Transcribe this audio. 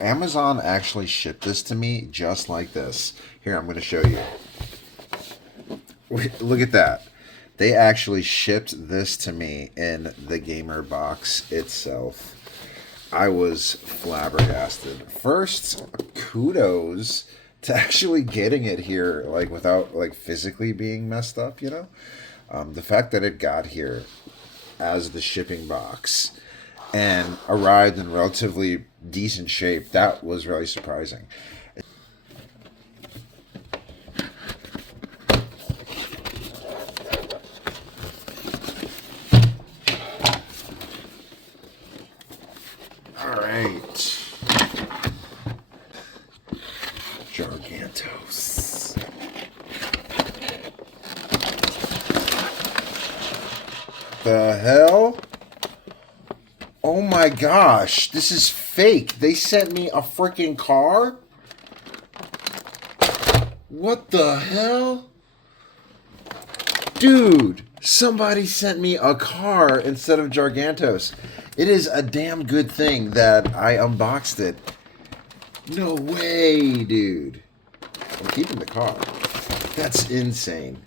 Amazon actually shipped this to me just like this. Here, I'm going to show you. Look at that. They actually shipped this to me in the gamer box itself. I was flabbergasted. First, kudos to actually getting it here, like without like physically being messed up. The fact that it got here as the shipping box and arrived in relatively decent shape, that was really surprising. All right. Gargantos. The hell? Oh my gosh, this is fake. They sent me a freaking car? What the hell? Dude, somebody sent me a car instead of Gargantos. It is a damn good thing that I unboxed it. No way, dude. I'm keeping the car. That's insane.